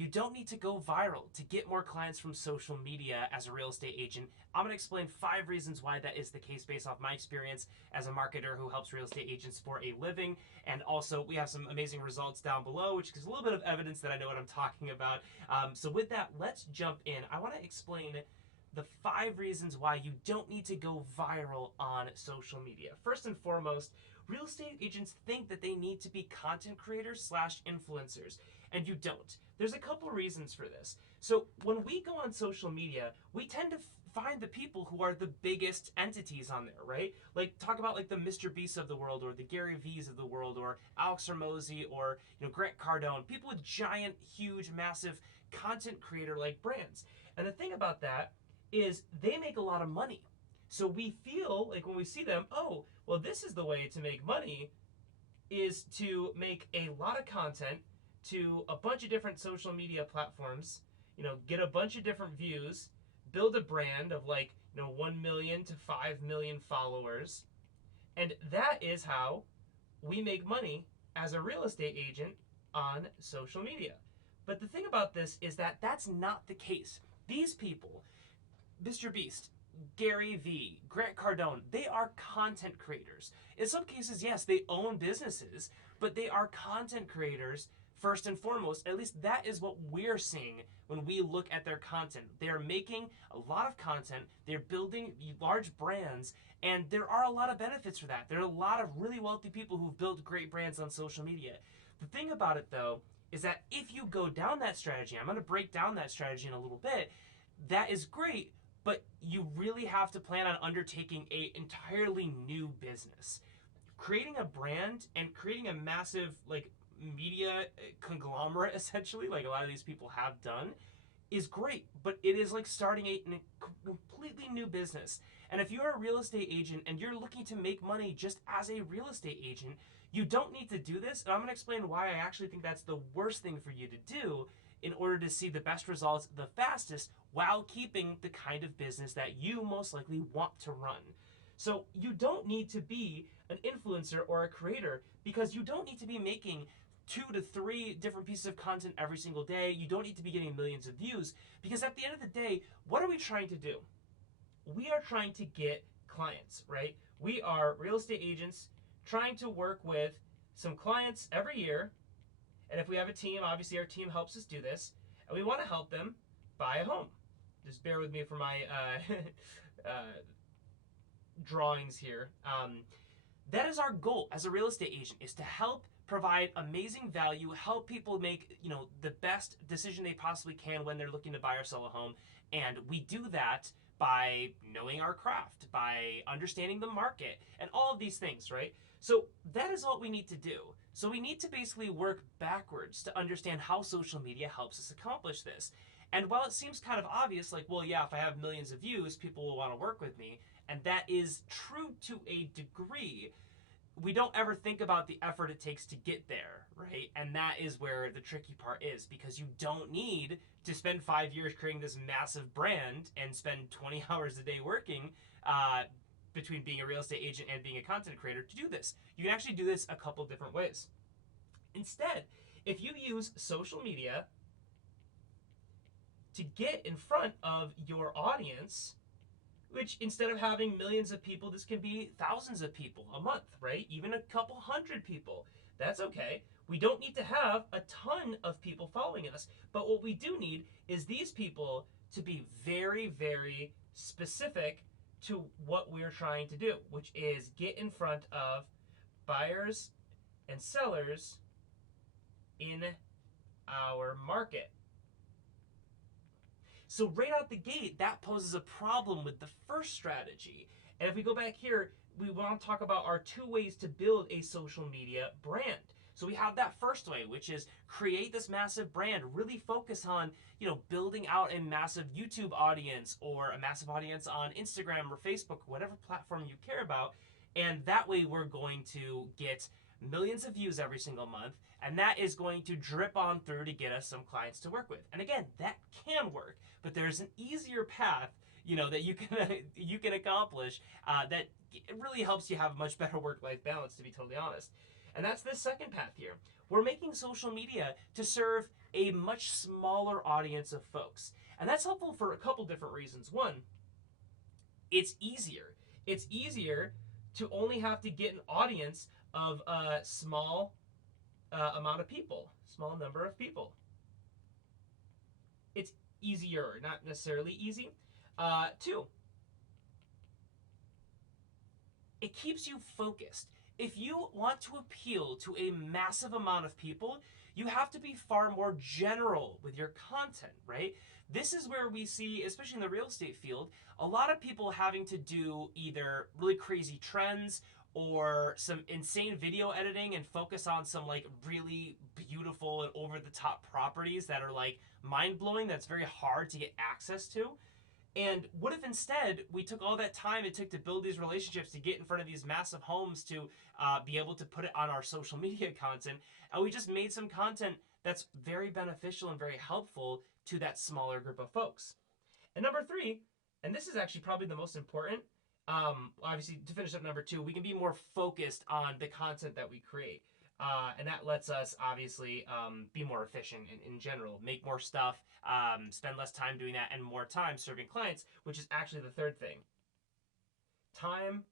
You don't need to go viral to get more clients from social media as a real estate agent. I'm going to explain 5 reasons why that is the case based off my experience as a marketer who helps real estate agents for a living. And also, we have some amazing results down below, which is a little bit of evidence that I know what I'm talking about. So with that, let's jump in. I want to explain the 5 reasons why you don't need to go viral on social media. First and foremost, real estate agents think that they need to be content creators slash influencers, and you don't. There's a couple reasons for this. So when we go on social media, we tend to find the people who are the biggest entities on there, right? Like talk about like the Mr. Beasts of the world, or the Gary V's of the world, or Alex Hormozy, or Grant Cardone, people with giant, huge, massive content creator like brands. And the thing about that is they make a lot of money. So we feel like when we see them, oh, well, this is the way to make money, is to make a lot of content to a bunch of different social media platforms, get a bunch of different views, build a brand of 1 million to 5 million followers. And that is how we make money as a real estate agent on social media. But the thing about this is that that's not the case. These people, Mr. Beast, Gary V, Grant Cardone, they are content creators. In some cases, yes, they own businesses, but they are content creators first and foremost. At least that is what we're seeing when we look at their content. They are making a lot of content, they're building large brands, and there are a lot of benefits for that. There are a lot of really wealthy people who've built great brands on social media. The thing about it, though, is that if you go down that strategy, I'm going to break down that strategy in a little bit, that is great, but you really have to plan on undertaking an entirely new business. Creating a brand and creating a massive media conglomerate, essentially, like a lot of these people have done, is great, but it is like starting a completely new business. And if you're a real estate agent and you're looking to make money just as a real estate agent, you don't need to do this. And I'm going to explain why I actually think that's the worst thing for you to do in order to see the best results the fastest while keeping the kind of business that you most likely want to run. So you don't need to be an influencer or a creator, because you don't need to be making 2 to 3 different pieces of content every single day. You don't need to be getting millions of views, because at the end of the day, what are we trying to do? We are trying to get clients, right? We are real estate agents trying to work with some clients every year. And if we have a team, obviously our team helps us do this, and we want to help them buy a home. Just bear with me for my drawings here. That is our goal as a real estate agent, is to help provide amazing value, help people make the best decision they possibly can when they're looking to buy or sell a home. And we do that by knowing our craft, by understanding the market, and all of these things, right? So that is what we need to do. So we need to basically work backwards to understand how social media helps us accomplish this. And while it seems kind of obvious, like, well, yeah, if I have millions of views, people will want to work with me, and that is true to a degree, we don't ever think about the effort it takes to get there, right? And that is where the tricky part is, because you don't need to spend 5 years creating this massive brand and spend 20 hours a day working between being a real estate agent and being a content creator to do this. You can actually do this a couple different ways. Instead, if you use social media to get in front of your audience, which instead of having millions of people, this can be thousands of people a month, right? Even a couple hundred people. That's okay. We don't need to have a ton of people following us. But what we do need is these people to be very, very specific to what we're trying to do, which is get in front of buyers and sellers in our market. So right out the gate, that poses a problem with the first strategy. And if we go back here, we want to talk about our 2 ways to build a social media brand. So we have that first way, which is create this massive brand, really focus on, building out a massive YouTube audience or a massive audience on Instagram or Facebook, whatever platform you care about. And that way we're going to get millions of views every single month, and that is going to drip on through to get us some clients to work with. And again, that can work, but there's an easier path, that you can accomplish that it really helps you have a much better work-life balance, to be totally honest. And that's this second path here, We're making social media to serve a much smaller audience of folks. And that's helpful for a couple different reasons. One, it's easier. It's easier to only have to get an audience of a small amount of people, small number of people. It's easier, not necessarily easy. Two, it keeps you focused. If you want to appeal to a massive amount of people, you have to be far more general with your content, right? This is where we see, especially in the real estate field, a lot of people having to do either really crazy trends or some insane video editing and focus on some like really beautiful and over the top properties that are like mind blowing, that's very hard to get access to. And what if instead we took all that time it took to build these relationships, to get in front of these massive homes, to be able to put it on our social media content, and we just made some content that's very beneficial and very helpful to that smaller group of folks. And number three, and this is actually probably the most important, obviously to finish up number two, we can be more focused on the content that we create. And that lets us obviously be more efficient in general, make more stuff, spend less time doing that, and more time serving clients, which is actually the third thing. Time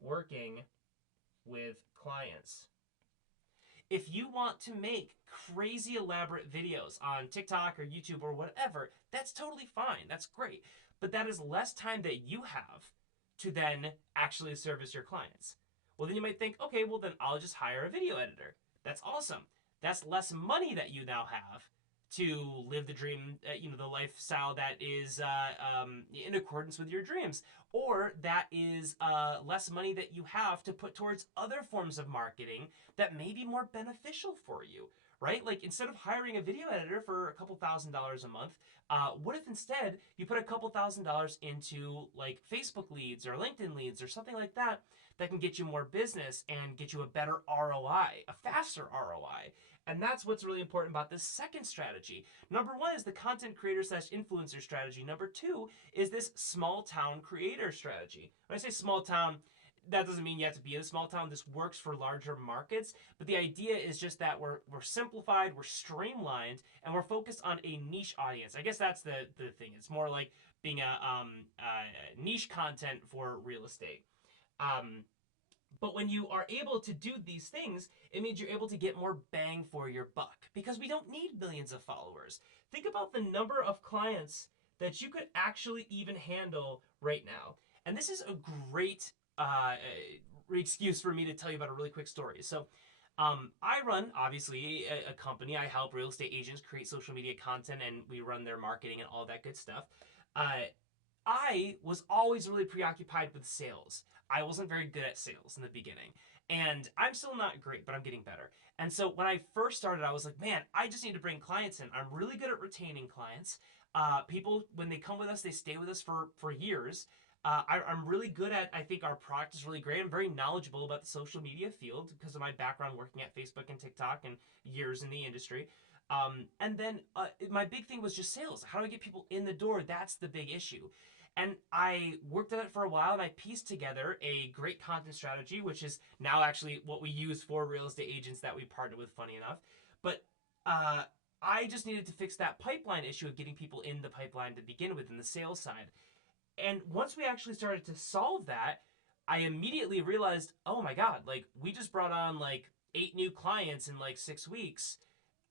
working with clients. If you want to make crazy elaborate videos on TikTok or YouTube or whatever, that's totally fine. That's great. But that is less time that you have to then actually service your clients. Well, then you might think, okay, well, then I'll just hire a video editor. That's awesome. That's less money that you now have to live the dream, the lifestyle that is in accordance with your dreams. Or that is less money that you have to put towards other forms of marketing that may be more beneficial for you, right? Like instead of hiring a video editor for a couple $1,000s a month, what if instead you put a couple $1,000s into like Facebook leads or LinkedIn leads or something like that that can get you more business and get you a better ROI, a faster ROI. And that's what's really important about this second strategy. Number one is the content creator slash influencer strategy. Number two is this small town creator strategy. When I say small town, that doesn't mean you have to be in a small town. This works for larger markets. But the idea is just that we're simplified, we're streamlined, and we're focused on a niche audience. I guess that's the thing. It's more like being a niche content for real estate. But when you are able to do these things, it means you're able to get more bang for your buck because we don't need millions of followers. Think about the number of clients that you could actually even handle right now. And this is a great excuse for me to tell you about a really quick story. So I run, obviously, a company. I help real estate agents create social media content, and we run their marketing and all that good stuff. I was always really preoccupied with sales. I wasn't very good at sales in the beginning. And I'm still not great, but I'm getting better. And so when I first started, I was like, man, I just need to bring clients in. I'm really good at retaining clients. People, when they come with us, they stay with us for years. I'm really good at, I think our product is really great. I'm very knowledgeable about the social media field because of my background working at Facebook and TikTok and years in the industry. And then my big thing was just sales. How do I get people in the door? That's the big issue. And I worked at it for a while and I pieced together a great content strategy, which is now actually what we use for real estate agents that we partner with, funny enough. But I just needed to fix that pipeline issue of getting people in the pipeline to begin with in the sales side. And once we actually started to solve that, I immediately realized, oh my God, like we just brought on like 8 new clients in like 6 weeks.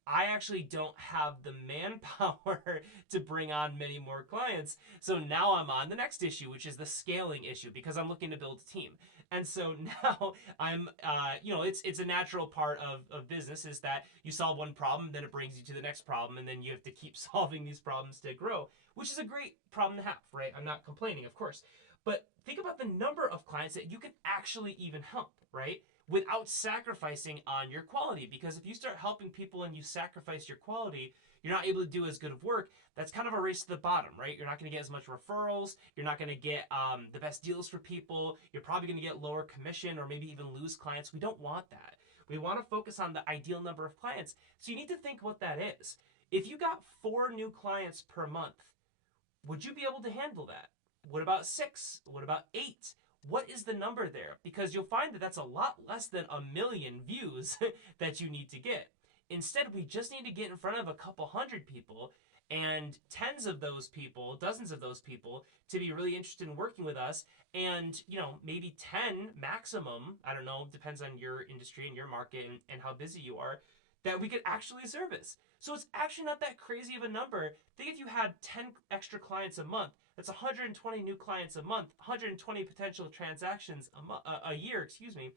I actually don't have the manpower to bring on many more clients. So now I'm on the next issue, which is the scaling issue, because I'm looking to build a team. And so now I'm, it's a natural part of business is that you solve one problem, then it brings you to the next problem, and then you have to keep solving these problems to grow, which is a great problem to have, right? I'm not complaining, of course. But think about the number of clients that you can actually even help, right? Without sacrificing on your quality. Because if you start helping people and you sacrifice your quality, you're not able to do as good of work. That's kind of a race to the bottom, right? You're not going to get as much referrals. You're not going to get the best deals for people. You're probably going to get lower commission or maybe even lose clients. We don't want that. We want to focus on the ideal number of clients. So you need to think what that is. If you got 4 new clients per month, would you be able to handle that? What about 6? What about 8? What is the number there? Because you'll find that that's a lot less than 1 million views that you need to get. Instead, we just need to get in front of a couple hundred people and tens of those people, dozens of those people to be really interested in working with us. And, maybe 10 maximum, I don't know, depends on your industry and your market and how busy you are, that we could actually service. So it's actually not that crazy of a number. Think if you had 10 extra clients a month, that's 120 new clients a month, 120 potential transactions a year, excuse me.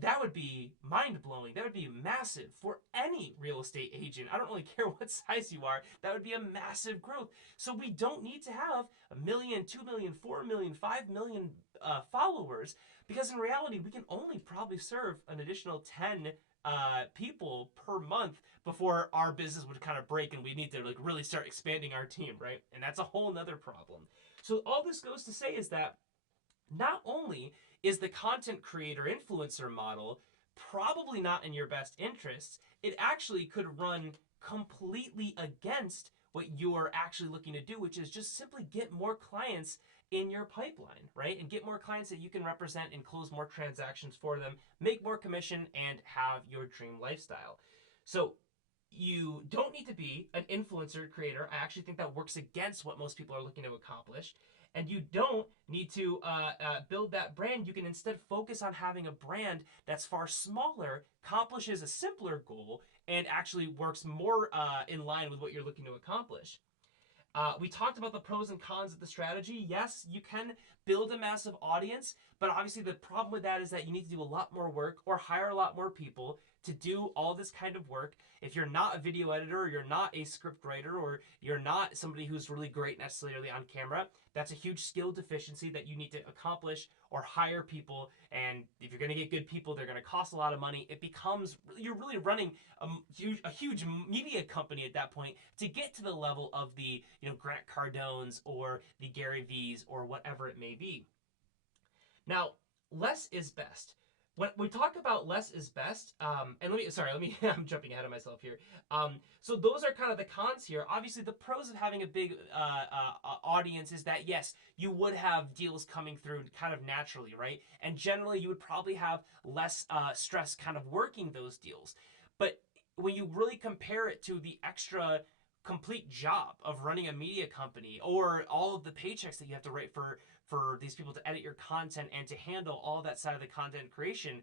That would be mind-blowing. That would be massive for any real estate agent. I don't really care what size you are. That would be a massive growth. So we don't need to have 1 million, 2 million, 4 million, 5 million followers, because in reality, we can only probably serve an additional 10 people per month before our business would kind of break and we need to really start expanding our team, right? And that's a whole nother problem. So all this goes to say is that not only is the content creator influencer model probably not in your best interests, it actually could run completely against what you're actually looking to do, which is just simply get more clients in your pipeline, right? And get more clients that you can represent and close more transactions for them, make more commission, and have your dream lifestyle. So you don't need to be an influencer creator. I actually think that works against what most people are looking to accomplish. And you don't need to build that brand. You can instead focus on having a brand that's far smaller, accomplishes a simpler goal, and actually works more in line with what you're looking to accomplish. We talked about the pros and cons of the strategy. Yes, you can build a massive audience, but obviously the problem with that is that you need to do a lot more work or hire a lot more people to do all this kind of work. If you're not a video editor, or you're not a script writer, or you're not somebody who's really great necessarily on camera, that's a huge skill deficiency that you need to accomplish or hire people. And if you're going to get good people, they're going to cost a lot of money. It becomes, you're really running a huge media company at that point to get to the level of the Grant Cardones or the Gary V's or whatever it may be. Now, less is best. When we talk about less is best, and I'm jumping ahead of myself here. So those are kind of the cons here. Obviously, the pros of having a big audience is that, yes, you would have deals coming through kind of naturally, right? And generally, you would probably have less stress kind of working those deals. But when you really compare it to the extra complete job of running a media company, or all of the paychecks that you have to write for these people to edit your content and to handle all that side of the content creation,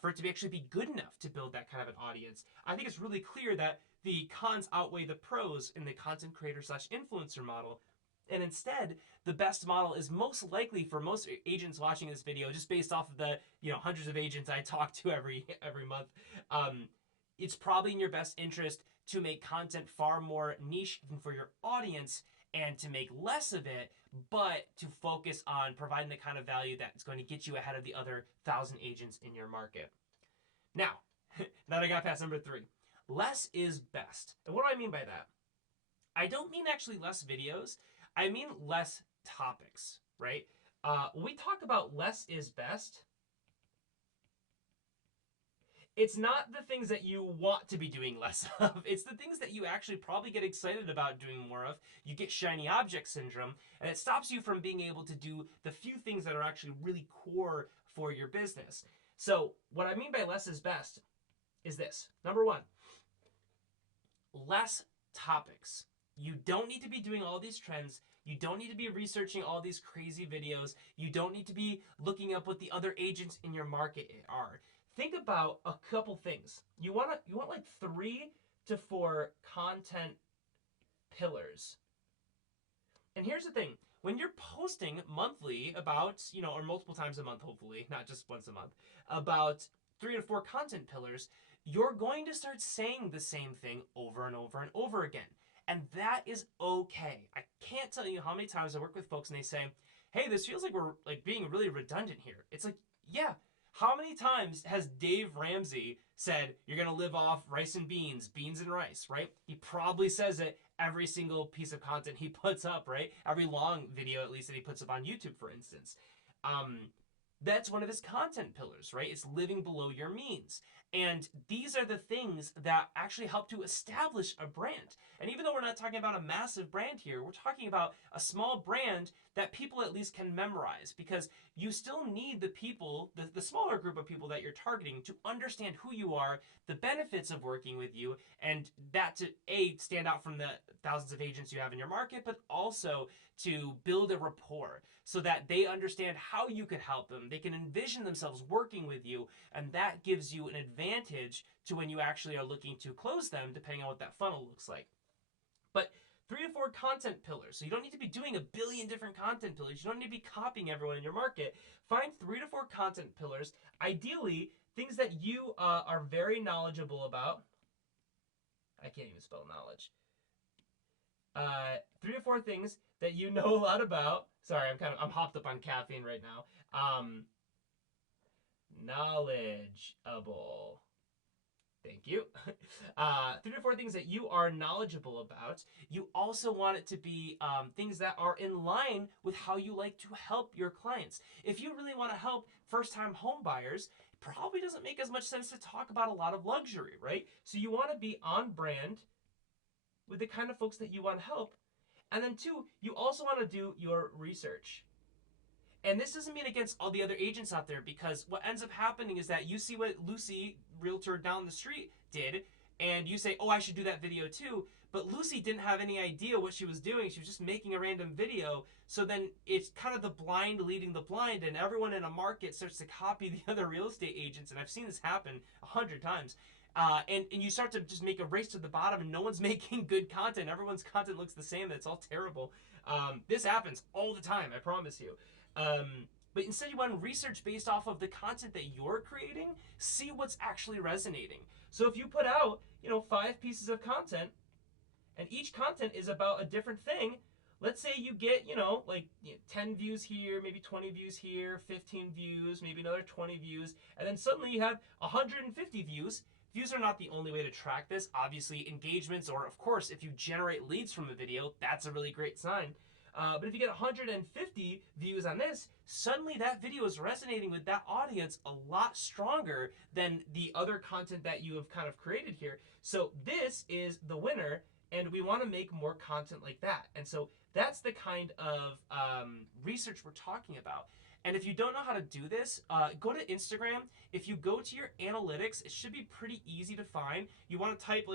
for it to actually be good enough to build that kind of an audience, I think it's really clear that the cons outweigh the pros in the content creator / influencer model. And instead, the best model is most likely for most agents watching this video, just based off of the hundreds of agents I talk to every month. It's probably in your best interest to make content far more niche for your audience and to make less of it, but to focus on providing the kind of value that's going to get you ahead of the other 1,000 agents in your market. Now that I got past number 3, less is best. And what do I mean by that? I don't mean actually less videos. I mean less topics, right? When we talk about less is best, it's not the things that you want to be doing less of. It's the things that you actually probably get excited about doing more of. You get shiny object syndrome, and it stops you from being able to do the few things that are actually really core for your business. So what I mean by less is best is this. Number 1, less topics. You don't need to be doing all these trends. You don't need to be researching all these crazy videos. You don't need to be looking up what the other agents in your market are. Think about a couple things. You want like 3 to 4 content pillars. And here's the thing. When you're posting monthly about, or multiple times a month, hopefully, not just once a month, about 3 to 4 content pillars, you're going to start saying the same thing over and over and over again. And that is okay. I can't tell you how many times I work with folks and they say, hey, this feels like we're being really redundant here. It's like, yeah. How many times has Dave Ramsey said, you're going to live off rice and beans and rice, right? He probably says it every single piece of content he puts up, right? Every long video, at least, that he puts up on YouTube, for instance. That's one of his content pillars, right? It's living below your means. And these are the things that actually help to establish a brand. And even though we're not talking about a massive brand here, we're talking about a small brand that people at least can memorize, because you still need the people, the smaller group of people that you're targeting, to understand who you are, the benefits of working with you, and that to stand out from the thousands of agents you have in your market, but also to build a rapport so that they understand how you could help them. They can envision themselves working with you, and that gives you an advantage to when you actually are looking to close them, depending on what that funnel looks like. But 3 to 4 content pillars. So you don't need to be doing a billion different content pillars. You don't need to be copying everyone in your market. Find 3 to 4 content pillars. Ideally, things that you are very knowledgeable about. I can't even spell knowledge. 3 to 4 things that you know a lot about. Sorry, I'm hopped up on caffeine right now. Knowledgeable. Thank you. 3 to 4 things that you are knowledgeable about. You also want it to be things that are in line with how you like to help your clients. If you really want to help first-time home buyers, it probably doesn't make as much sense to talk about a lot of luxury, right? So you want to be on brand with the kind of folks that you want to help. And then 2, you also want to do your research. And this doesn't mean against all the other agents out there, because what ends up happening is that you see what Lucy, realtor down the street, did, and you say, oh, I should do that video too. But Lucy didn't have any idea what she was doing. She was just making a random video. So then it's kind of the blind leading the blind, and everyone in a market starts to copy the other real estate agents. And I've seen this happen 100 times. And you start to just make a race to the bottom, and no one's making good content. Everyone's content looks the same. That's all terrible. This happens all the time, I promise you. But instead you want to research based off of the content that you're creating, see what's actually resonating. So if you put out, 5 pieces of content, and each content is about a different thing, let's say you get, 10 views here, maybe 20 views here, 15 views, maybe another 20 views, and then suddenly you have 150 views. Views are not the only way to track this. Obviously, engagements, or of course, if you generate leads from a video, that's a really great sign. But if you get 150 views on this, suddenly that video is resonating with that audience a lot stronger than the other content that you have kind of created here. So this is the winner, and we want to make more content like that. And so that's the kind of research we're talking about. And if you don't know how to do this, go to Instagram. If you go to your analytics, it should be pretty easy to find. You want to type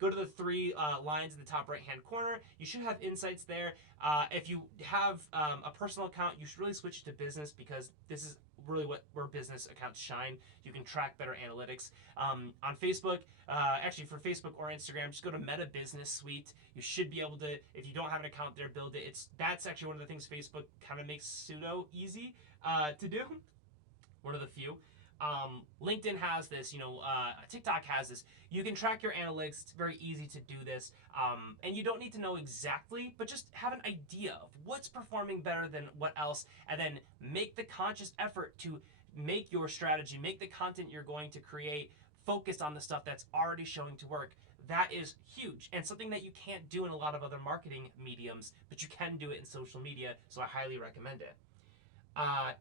go to the 3 lines in the top right-hand corner. You should have insights there. If you have a personal account, you should really switch to business, because this is really where business accounts shine. You can track better analytics. On Facebook, actually for Facebook or Instagram, just go to Meta Business Suite. You should be able to, if you don't have an account there, build it. That's actually one of the things Facebook kind of makes pseudo easy to do. One of the few. LinkedIn has this, TikTok has this. You can track your analytics. It's very easy to do this. And you don't need to know exactly, but just have an idea of what's performing better than what else, and then make the conscious effort to make your strategy, make the content you're going to create focused on the stuff that's already showing to work. That is huge, and something that you can't do in a lot of other marketing mediums, but you can do it in social media, so I highly recommend it.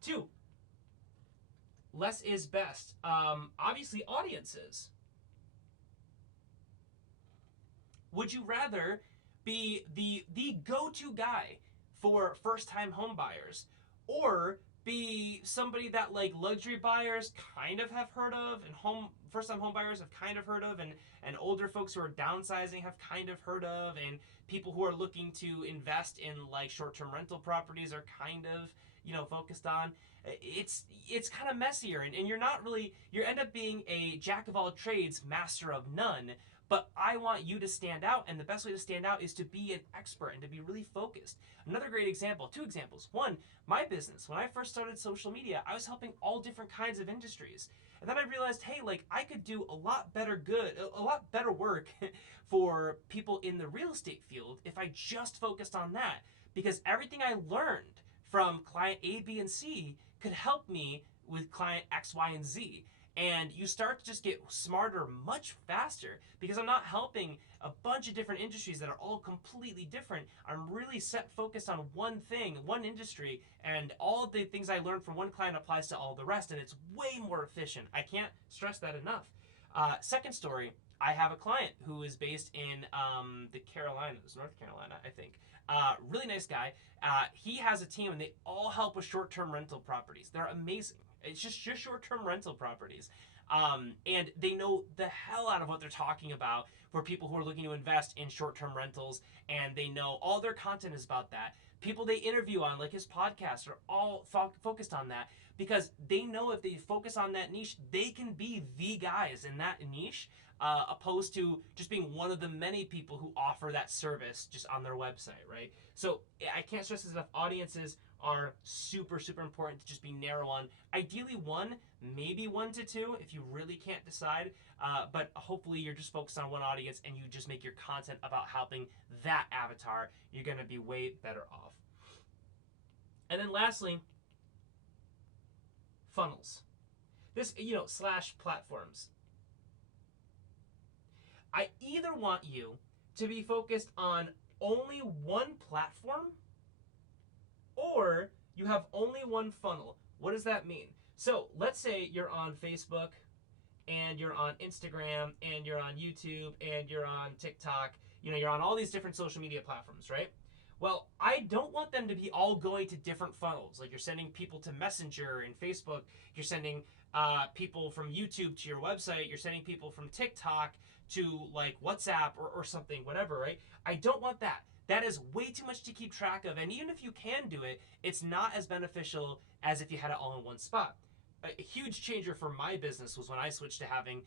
2, less is best. Obviously, audiences. Would you rather be the go-to guy for first-time home buyers, or be somebody that luxury buyers kind of have heard of, and first-time home buyers have kind of heard of, and older folks who are downsizing have kind of heard of, and people who are looking to invest in short-term rental properties are kind of focused on? It's kind of messier, and you end up being a jack of all trades, master of none. But I want you to stand out, and the best way to stand out is to be an expert and to be really focused. Another great example, 2 examples. 1, my business. When I first started social media, I was helping all different kinds of industries. And then I realized, hey, I could do a lot better work for people in the real estate field if I just focused on that. Because everything I learned from client A, B, and C could help me with client X, Y, and Z. And you start to just get smarter much faster, because I'm not helping a bunch of different industries that are all completely different. I'm really focused on one thing, one industry, and all the things I learned from one client applies to all the rest, and it's way more efficient. I can't stress that enough. Second story, I have a client who is based in the Carolinas, North Carolina, I think. Really nice guy. He has a team, and they all help with short-term rental properties. They're amazing. It's just short-term rental properties. And they know the hell out of what they're talking about for people who are looking to invest in short-term rentals, and they know all their content is about that. People they interview on, like his podcast, are all focused on that because they know if they focus on that niche, they can be the guys in that niche, opposed to just being one of the many people who offer that service just on their website, right? So I can't stress this enough. Audiences are super, super important to just be narrow on. Ideally one, maybe 1 to 2 if you really can't decide. But hopefully you're just focused on one audience and you just make your content about helping that avatar. You're going to be way better off. And then lastly, funnels. This, slash platforms. I either want you to be focused on only one platform or you have only one funnel. What does that mean? So let's say you're on Facebook and you're on Instagram and you're on YouTube and you're on TikTok. You're on all these different social media platforms, right? Well, I don't want them to be all going to different funnels. Like you're sending people to Messenger and Facebook. You're sending people from YouTube to your website. You're sending people from TikTok to like WhatsApp or something, whatever, right? I don't want that. That is way too much to keep track of. And even if you can do it, it's not as beneficial as if you had it all in one spot. A huge changer for my business was when I switched to having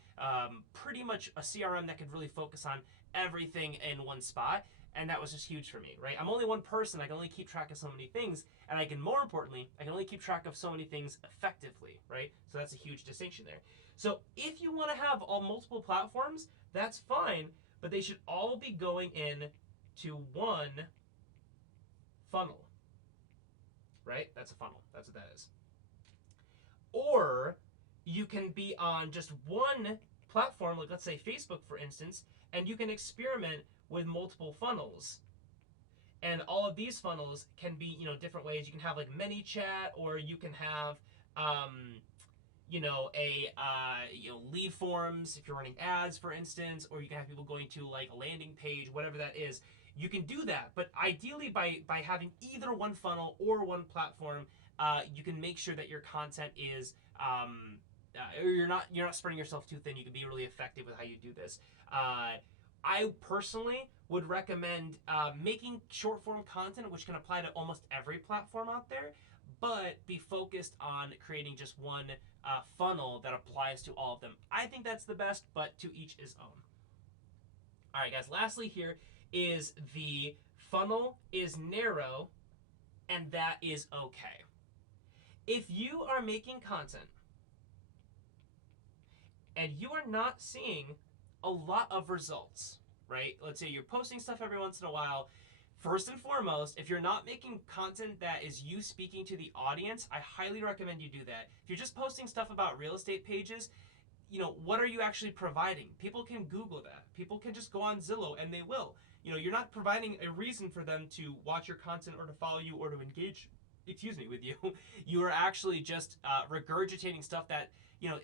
pretty much a CRM that could really focus on everything in one spot. And that was just huge for me, right? I'm only one person. I can only keep track of so many things. And more importantly, I can only keep track of so many things effectively, right? So that's a huge distinction there. So if you want to have all multiple platforms, that's fine. But they should all be going in to one funnel, right? That's a funnel. That's what that is. Or you can be on just one platform, like let's say Facebook, for instance, and you can experiment with multiple funnels. And all of these funnels can be, different ways. You can have like ManyChat, or you can have, lead forms if you're running ads, for instance, or you can have people going to like a landing page, whatever that is. You can do that, but ideally by having either one funnel or one platform, you can make sure that your content is you're not spreading yourself too thin. You can be really effective with how you do this. I personally would recommend making short form content, which can apply to almost every platform out there, but be focused on creating just one funnel that applies to all of them. I think that's the best, but to each his own. All right, guys. Lastly, here is the funnel is narrow, and that is okay. If you are making content and you are not seeing a lot of results, right? Let's say you're posting stuff every once in a while. First and foremost, if you're not making content that is you speaking to the audience, I highly recommend you do that. If you're just posting stuff about real estate pages, what are you actually providing? People can Google that. People can just go on Zillow and they will. You're not providing a reason for them to watch your content or to follow you or to engage, with you. You are actually just regurgitating stuff that,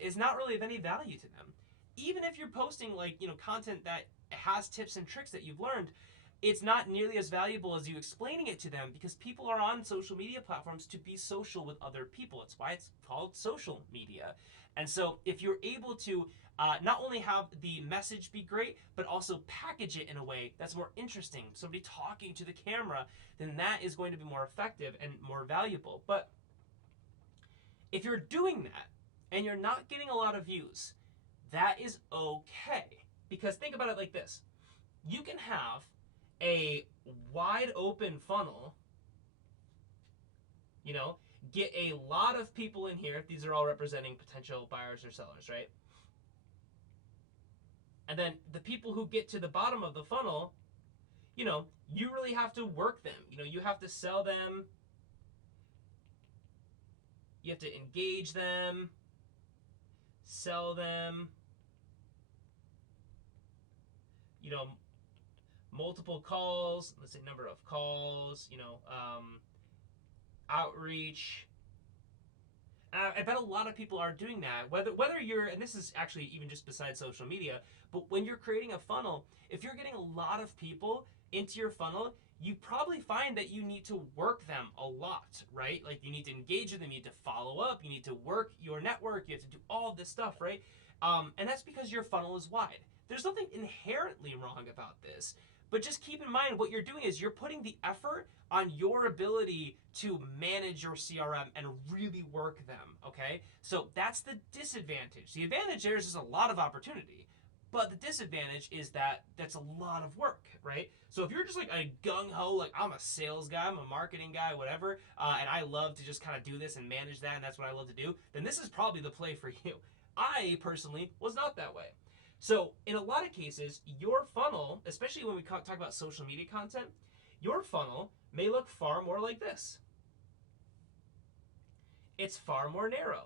is not really of any value to them. Even if you're posting content that has tips and tricks that you've learned, it's not nearly as valuable as you explaining it to them, because people are on social media platforms to be social with other people. It's why it's called social media. And so if you're able to not only have the message be great, but also package it in a way that's more interesting, somebody talking to the camera, then that is going to be more effective and more valuable. But if you're doing that and you're not getting a lot of views, that is okay. Because think about it like this. You can have a wide open funnel, get a lot of people in here. These are all representing potential buyers or sellers, right? And then the people who get to the bottom of the funnel, you really have to work them. You have to sell them. You have to engage them, sell them, multiple calls, let's say number of calls, outreach. I bet a lot of people are doing that. Whether you're, and this is actually even just besides social media, but when you're creating a funnel, if you're getting a lot of people into your funnel, you probably find that you need to work them a lot, right? Like you need to engage with them, you need to follow up, you need to work your network, you have to do all this stuff, right? And that's because your funnel is wide. There's nothing inherently wrong about this, but just keep in mind what you're doing is you're putting the effort on your ability to manage your CRM and really work them, okay? So that's the disadvantage. The advantage there is just a lot of opportunity. But the disadvantage is that that's a lot of work, right? So if you're just like a gung-ho, like I'm a sales guy, I'm a marketing guy, whatever, and I love to just kind of do this and manage that, and that's what I love to do, then this is probably the play for you. I personally was not that way. So in a lot of cases, your funnel, especially when we talk about social media content, your funnel may look far more like this. It's far more narrow.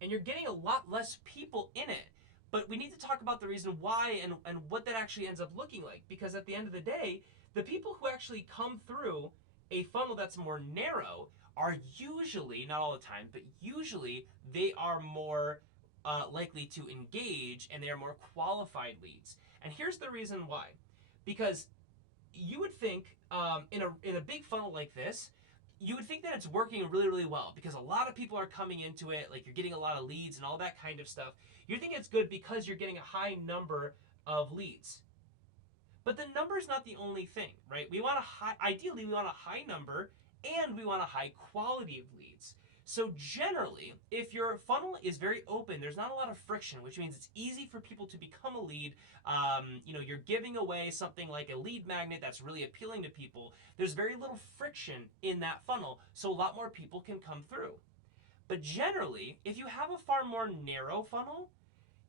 And you're getting a lot less people in it. But we need to talk about the reason why and what that actually ends up looking like. Because at the end of the day, the people who actually come through a funnel that's more narrow are usually, not all the time, but usually they are more likely to engage and they are more qualified leads. And here's the reason why. Because you would think in a big funnel like this, you would think that it's working really, really well because a lot of people are coming into it, like you're getting a lot of leads and all that kind of stuff. You think it's good because you're getting a high number of leads. But the number is not the only thing, right? Ideally, we want a high number and we want a high quality of leads. So generally, if your funnel is very open, there's not a lot of friction, which means it's easy for people to become a lead. You're giving away something like a lead magnet that's really appealing to people. There's very little friction in that funnel, so a lot more people can come through. But generally, if you have a far more narrow funnel,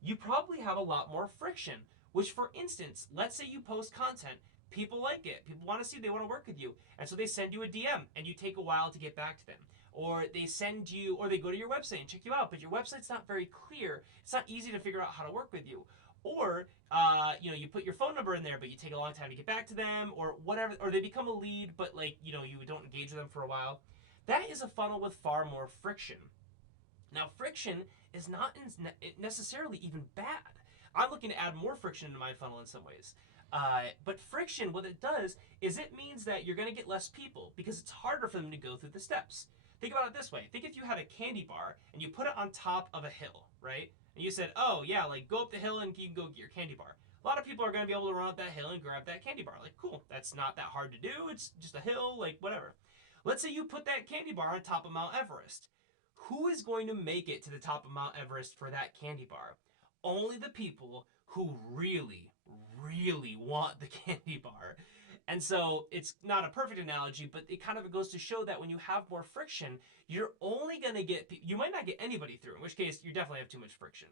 you probably have a lot more friction, which for instance, let's say you post content, people like it, people want to see, they want to work with you, and so they send you a DM and you take a while to get back to them. Or they go to your website and check you out, but your website's not very clear. It's not easy to figure out how to work with you. Or, you put your phone number in there, but you take a long time to get back to them, or whatever, or they become a lead, but you don't engage with them for a while. That is a funnel with far more friction. Now, friction is not necessarily even bad. I'm looking to add more friction into my funnel in some ways. But friction, what it does is it means that you're going to get less people because it's harder for them to go through the steps. Think about it this way. Think if you had a candy bar and you put it on top of a hill, right? And you said, oh, yeah, go up the hill and you can go get your candy bar. A lot of people are going to be able to run up that hill and grab that candy bar. Cool, that's not that hard to do. It's just a hill, whatever. Let's say you put that candy bar on top of Mount Everest. Who is going to make it to the top of Mount Everest for that candy bar? Only the people who really, really want the candy bar. And so it's not a perfect analogy, but it kind of goes to show that when you have more friction, you're only going to you might not get anybody through, in which case you definitely have too much friction.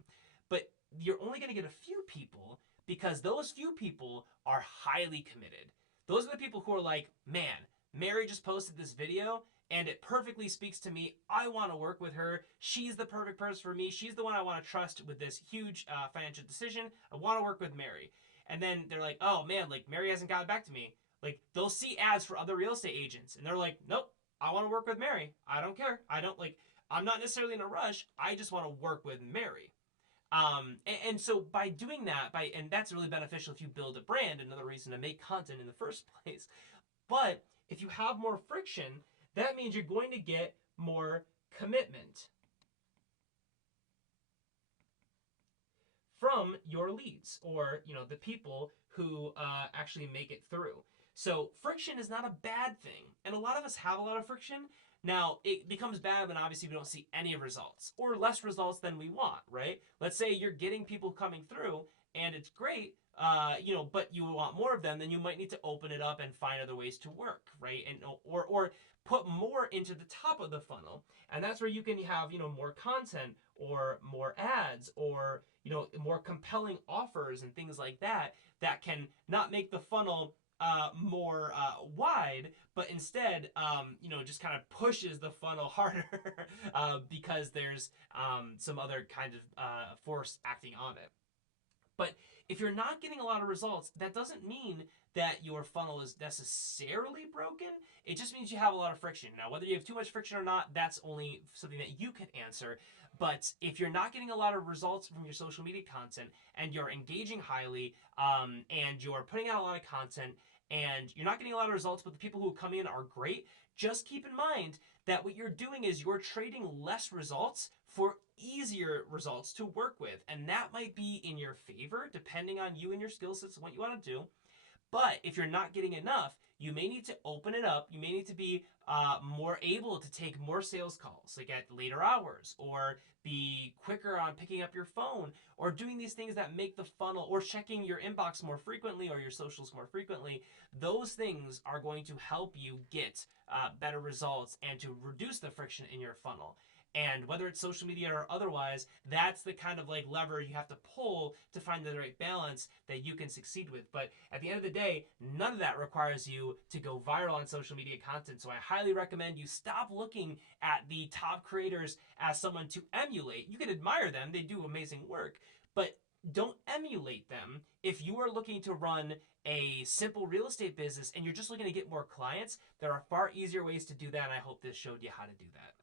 But you're only going to get a few people because those few people are highly committed. Those are the people who are like, man, Mary just posted this video and it perfectly speaks to me. I want to work with her. She's the perfect person for me. She's the one I want to trust with this huge financial decision. I want to work with Mary. And then they're like, oh man, Mary hasn't gotten back to me. They'll see ads for other real estate agents and they're like, nope, I want to work with Mary. I don't care. I'm not necessarily in a rush. I just want to work with Mary. And so by doing that, and that's really beneficial if you build a brand, another reason to make content in the first place. But if you have more friction, that means you're going to get more commitment from your leads or, the people who actually make it through. So friction is not a bad thing. And a lot of us have a lot of friction. Now, it becomes bad when obviously we don't see any results or less results than we want, right? Let's say you're getting people coming through and it's great, but you want more of them, then you might need to open it up and find other ways to work, right? And or put more into the top of the funnel. And that's where you can have, more content or more ads or, more compelling offers and things like that that can not make the funnel more wide, but instead, just kind of pushes the funnel harder because there's some other kind of force acting on it. But if you're not getting a lot of results, that doesn't mean that your funnel is necessarily broken. It just means you have a lot of friction. Now, whether you have too much friction or not, that's only something that you can answer. But if you're not getting a lot of results from your social media content and you're engaging highly and you're putting out a lot of content and you're not getting a lot of results, but the people who come in are great, just keep in mind that what you're doing is you're trading less results for easier results to work with. And that might be in your favor, depending on you and your skill sets and what you want to do. But if you're not getting enough, you may need to open it up. You may need to be more able to take more sales calls, like at later hours, or be quicker on picking up your phone, or doing these things that make the funnel, or checking your inbox more frequently, or your socials more frequently. Those things are going to help you get better results and to reduce the friction in your funnel. And whether it's social media or otherwise, that's the kind of like lever you have to pull to find the right balance that you can succeed with. But at the end of the day, none of that requires you to go viral on social media content. So I highly recommend you stop looking at the top creators as someone to emulate. You can admire them, they do amazing work, but don't emulate them. If you are looking to run a simple real estate business and you're just looking to get more clients, there are far easier ways to do that, and I hope this showed you how to do that.